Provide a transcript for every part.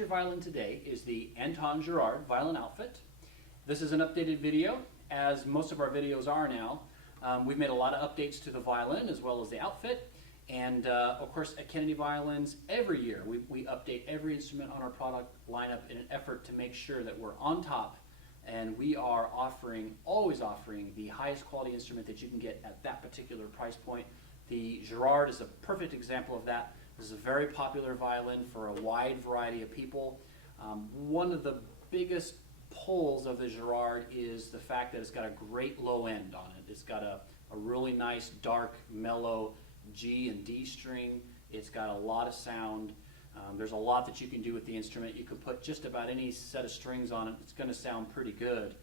your violin today is the Anton Gerard Violin outfit. This is an updated video, as most of our videos are now. We've made a lot of updates to the violin as well as the outfit. And of course, at Kennedy Violins, every year we update every instrument on our product lineup in an effort to make sure that we're on top, and we are always offering the highest quality instrument that you can get at that particular price point. The Gerard is a perfect example of that. This is a very popular violin for a wide variety of people. One of the biggest pulls of the Gerard is the fact that it's got a great low end on it. It's got a really nice, dark, mellow G and D string. It's got a lot of sound. There's a lot that you can do with the instrument. You can put just about any set of strings on it. It's going to sound pretty good.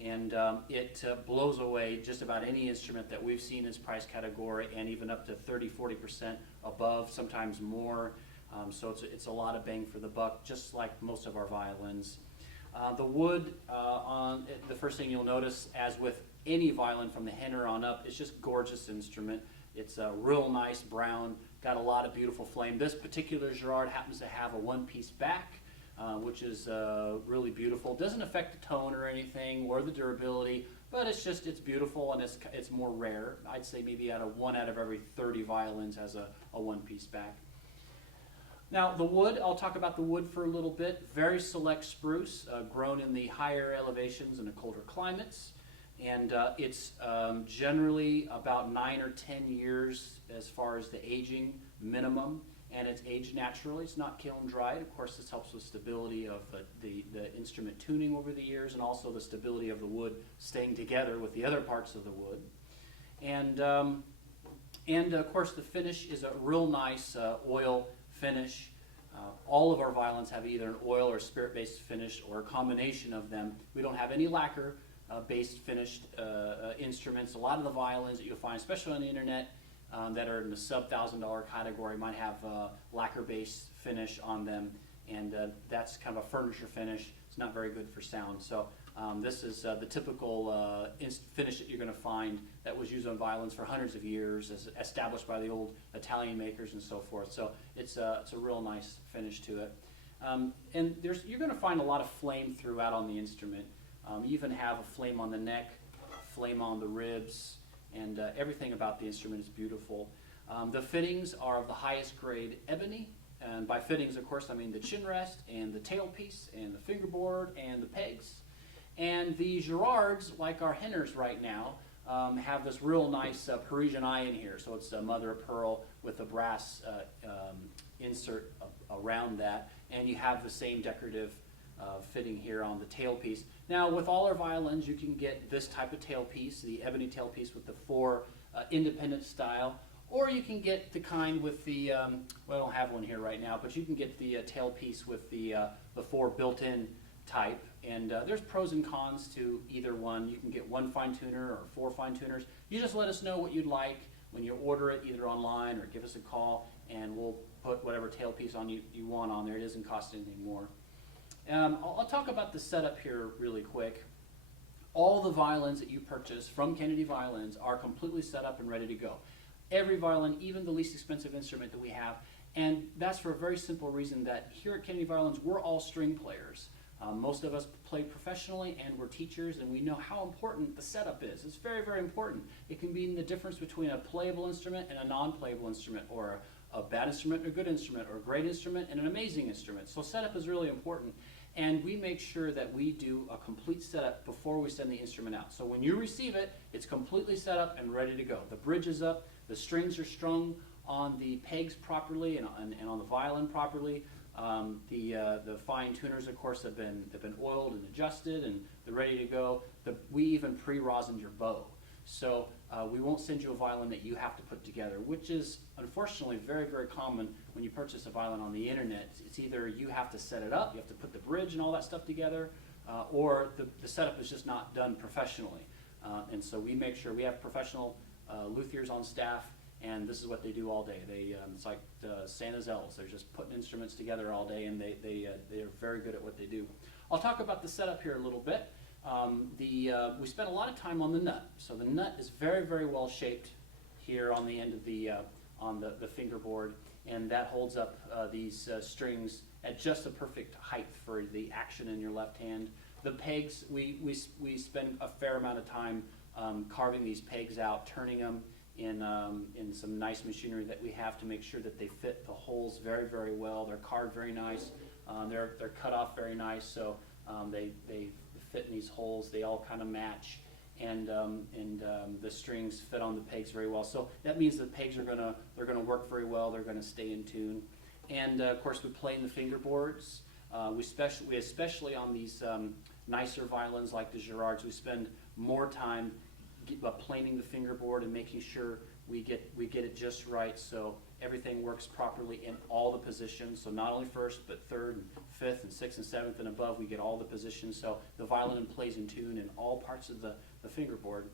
And it blows away just about any instrument that we've seen in its price category, and even up to 30–40% above, sometimes more. So it's a lot of bang for the buck, just like most of our violins. The wood, the first thing you'll notice, as with any violin from the Henner on up, it's just gorgeous instrument. It's a real nice brown, got a lot of beautiful flame. This particular Gerard happens to have a one-piece back, which is really beautiful. Doesn't affect the tone or anything or the durability, but it's beautiful, and it's more rare. I'd say maybe one out of every 30 violins has a one-piece back. Now the wood, I'll talk about the wood for a little bit. Very select spruce, grown in the higher elevations and the colder climates. And it's generally about 9 or 10 years as far as the aging minimum, and it's aged naturally. It's not kiln dried. Of course, this helps with stability of the instrument tuning over the years, and also the stability of the wood staying together with the other parts of the wood. And of course, the finish is a real nice oil finish. All of our violins have either an oil or spirit-based finish or a combination of them. We don't have any lacquer based finished instruments. A lot of the violins that you'll find, especially on the internet, that are in the sub-$1,000 category might have lacquer-based finish on them, and that's kind of a furniture finish. It's not very good for sound. So this is the typical finish that you're going to find that was used on violins for hundreds of years, as established by the old Italian makers and so forth. So it's a real nice finish to it. And you're going to find a lot of flame throughout on the instrument. You even have a flame on the neck, flame on the ribs, and everything about the instrument is beautiful. The fittings are of the highest grade ebony, and by fittings, of course, I mean the chin rest and the tailpiece and the fingerboard and the pegs. And the Gerards, like our Henners right now, have this real nice Parisian eye in here. So it's a mother of pearl with a brass insert around that, and you have the same decorative fitting here on the tailpiece. Now, with all our violins, you can get this type of tailpiece, the ebony tailpiece with the 4 independent style, or you can get the kind with the, well, I don't have one here right now, but you can get the tailpiece with the 4 built-in type. And there's pros and cons to either one. You can get 1 fine tuner or 4 fine tuners. You just let us know what you'd like when you order it, either online or give us a call, and we'll put whatever tailpiece on you want on there. It doesn't cost anything more. I'll talk about the setup here really quick. All the violins that you purchase from Kennedy Violins are completely set up and ready to go. Every violin, even the least expensive instrument that we have, and that's for a very simple reason, that here at Kennedy Violins, we're all string players. Most of us play professionally, and we're teachers, and we know how important the setup is. It's very, very important. It can be the difference between a playable instrument and a non-playable instrument, or a bad instrument and a good instrument, or a great instrument and an amazing instrument. So setup is really important, and we make sure that we do a complete setup before we send the instrument out. So when you receive it, it's completely set up and ready to go. The bridge is up, the strings are strung on the pegs properly and on the violin properly. The fine tuners, of course, have been oiled and adjusted, and they're ready to go. We even pre-rosined your bow. So we won't send you a violin that you have to put together, which is unfortunately very, very common when you purchase a violin on the internet. It's either you have to set it up, you have to put the bridge and all that stuff together, or the setup is just not done professionally. And so we make sure we have professional luthiers on staff, and this is what they do all day. It's like Santa's elves. They're just putting instruments together all day, and they're very good at what they do. I'll talk about the setup here a little bit. We spent a lot of time on the nut. So the nut is very, very well shaped here on the end of the fingerboard, and that holds up these strings at just the perfect height for the action in your left hand. The pegs, we spend a fair amount of time carving these pegs out, turning them in some nice machinery that we have to make sure that they fit the holes very, very well. They're carved very nice. They're cut off very nice, so they fit in these holes. They all kind of match, and the strings fit on the pegs very well. So that means the pegs are they're gonna work very well. They're gonna stay in tune, and of course we plane the fingerboards. We especially on these nicer violins like the Gerards, we spend more time planing the fingerboard and making sure we get it just right, so everything works properly in all the positions. So not only first, but third, and fifth, and sixth, and seventh, and above, we get all the positions. So the violin plays in tune in all parts of the fingerboard.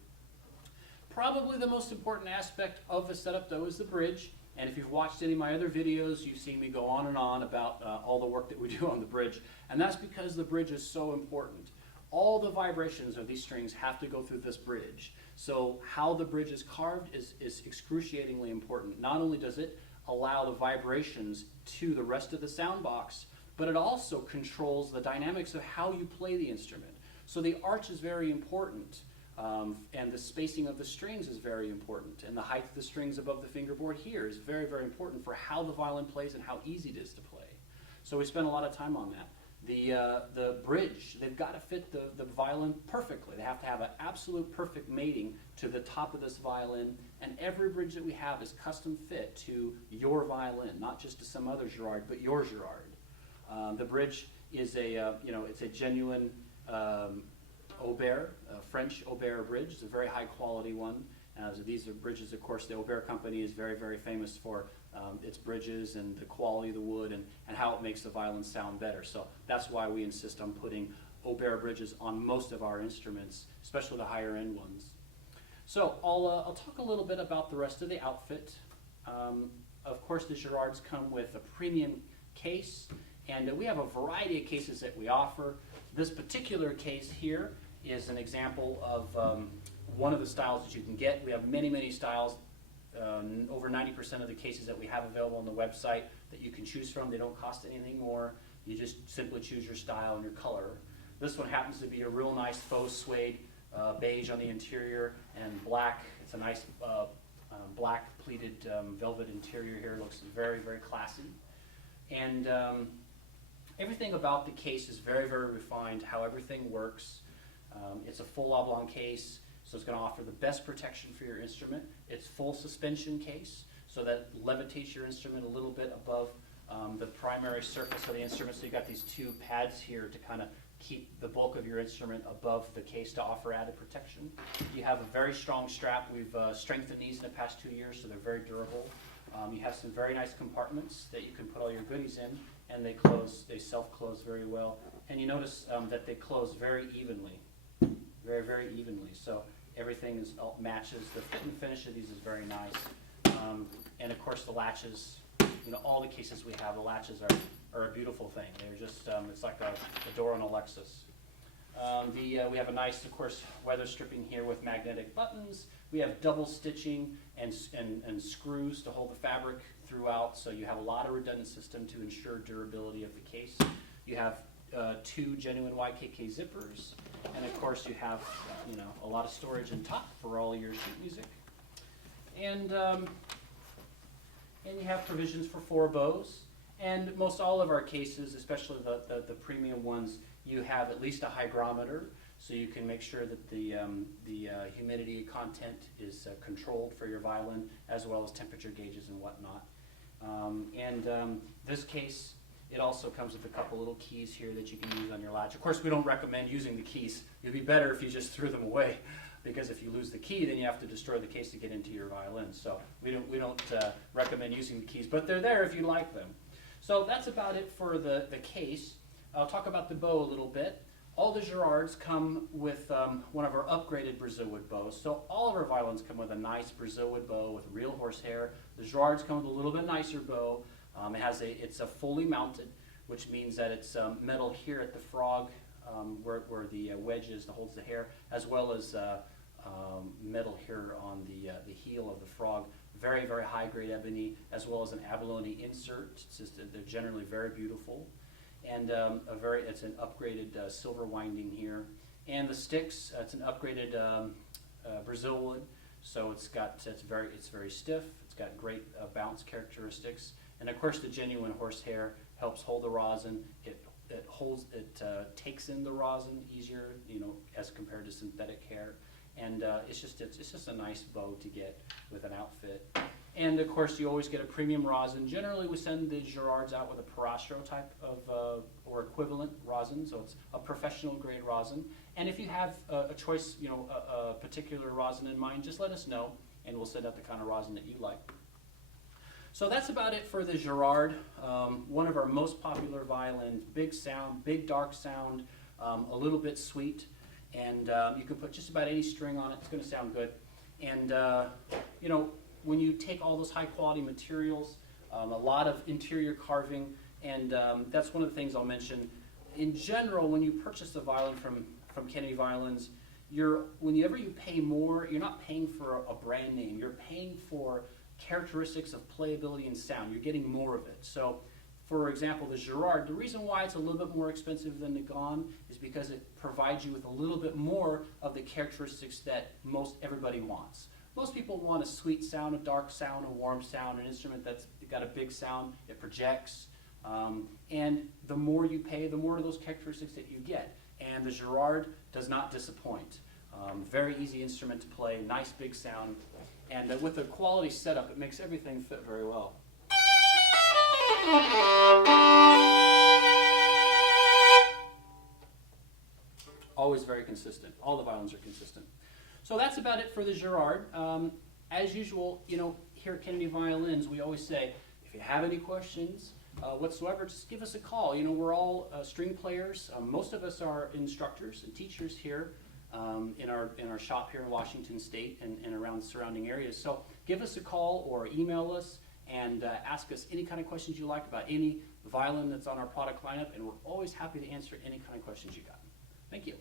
Probably the most important aspect of the setup, though, is the bridge. And if you've watched any of my other videos, you've seen me go on and on about all the work that we do on the bridge. And that's because the bridge is so important. All the vibrations of these strings have to go through this bridge. So how the bridge is carved is excruciatingly important. Not only does it allow the vibrations to the rest of the sound box, but it also controls the dynamics of how you play the instrument. So the arch is very important, and the spacing of the strings is very important, and the height of the strings above the fingerboard here is very, very important for how the violin plays and how easy it is to play. So we spend a lot of time on that. The bridge, they've got to fit the violin perfectly. They have to have an absolute perfect mating to the top of this violin, and every bridge that we have is custom fit to your violin, not just to some other Gerard, but your Gerard. The bridge is it's a genuine Aubert, French Aubert bridge. It's a very high quality one. So these are bridges, of course, the Aubert company is very, very famous for its bridges and the quality of the wood and how it makes the violin sound better. So that's why we insist on putting Aubert bridges on most of our instruments, especially the higher end ones. So I'll talk a little bit about the rest of the outfit. Of course, the Gerards come with a premium case, and we have a variety of cases that we offer. This particular case here is an example of one of the styles that you can get. We have many, many styles. Over 90% of the cases that we have available on the website that you can choose from. They don't cost anything more. You just simply choose your style and your color. This one happens to be a real nice faux suede beige on the interior and black. It's a nice black pleated velvet interior here. It looks very, very classy. And everything about the case is very, very refined, how everything works. It's a full oblong case. So it's going to offer the best protection for your instrument. It's full suspension case, so that levitates your instrument a little bit above the primary surface of the instrument. So you've got these two pads here to kind of keep the bulk of your instrument above the case to offer added protection. You have a very strong strap. We've strengthened these in the past 2 years, so they're very durable. You have some very nice compartments that you can put all your goodies in, and they self-close very well. And you notice that they close very evenly, very, very evenly. So everything matches. The fit and finish of these is very nice. And of course the latches, all the cases we have, the latches are a beautiful thing. They're just, it's like a door on a Lexus. We have a nice, of course, weather stripping here with magnetic buttons. We have double stitching and screws to hold the fabric throughout, so you have a lot of redundant system to ensure durability of the case. You have 2 genuine YKK zippers, and of course you have a lot of storage in top for all your sheet music, and you have provisions for 4 bows. And most all of our cases, especially the premium ones, you have at least a hygrometer, so you can make sure that the humidity content is controlled for your violin, as well as temperature gauges and whatnot. This case, it also comes with a couple little keys here that you can use on your latch. Of course, we don't recommend using the keys. It'd be better if you just threw them away, because if you lose the key, then you have to destroy the case to get into your violin. So we don't recommend using the keys, but they're there if you like them. So that's about it for the case. I'll talk about the bow a little bit. All the Gerards come with one of our upgraded Brazilwood bows. So all of our violins come with a nice Brazilwood bow with real horsehair. The Gerards come with a little bit nicer bow. It's a fully mounted, which means that it's metal here at the frog, where the wedge is that holds the hair, as well as metal here on the heel of the frog. Very, very high grade ebony, as well as an abalone insert. They're generally very beautiful. and it's an upgraded silver winding here. And the sticks, it's an upgraded Brazilwood, so it's very stiff. It's got great bounce characteristics, and of course the genuine horsehair helps hold the rosin. It takes in the rosin easier, as compared to synthetic hair, and it's just a nice bow to get with an outfit. And of course, you always get a premium rosin. Generally, we send the Gerards out with a Parastro type of or equivalent rosin, so it's a professional grade rosin. And if you have a choice, a particular rosin in mind, just let us know, and we'll send out the kind of rosin that you like. So that's about it for the Gerard, one of our most popular violins. Big sound, big dark sound, a little bit sweet, and you can put just about any string on it. It's going to sound good. And when you take all those high quality materials, a lot of interior carving, and that's one of the things I'll mention. In general, when you purchase a violin from Kennedy Violins, whenever you pay more, you're not paying for a brand name. You're paying for characteristics of playability and sound. You're getting more of it. So, for example, the Gerard, the reason why it's a little bit more expensive than the Gone is because it provides you with a little bit more of the characteristics that most everybody wants. Most people want a sweet sound, a dark sound, a warm sound, an instrument that's got a big sound, it projects, and the more you pay, the more of those characteristics that you get. And the Gerard does not disappoint. Very easy instrument to play, nice big sound, and with a quality setup, it makes everything fit very well. Always very consistent. All the violins are consistent. So that's about it for the Gerard. As usual, here at Kennedy Violins, we always say, if you have any questions whatsoever, just give us a call. We're all string players. Most of us are instructors and teachers here in our shop here in Washington State and around the surrounding areas. So give us a call or email us and ask us any kind of questions you like about any violin that's on our product lineup, and we're always happy to answer any kind of questions you got. Thank you.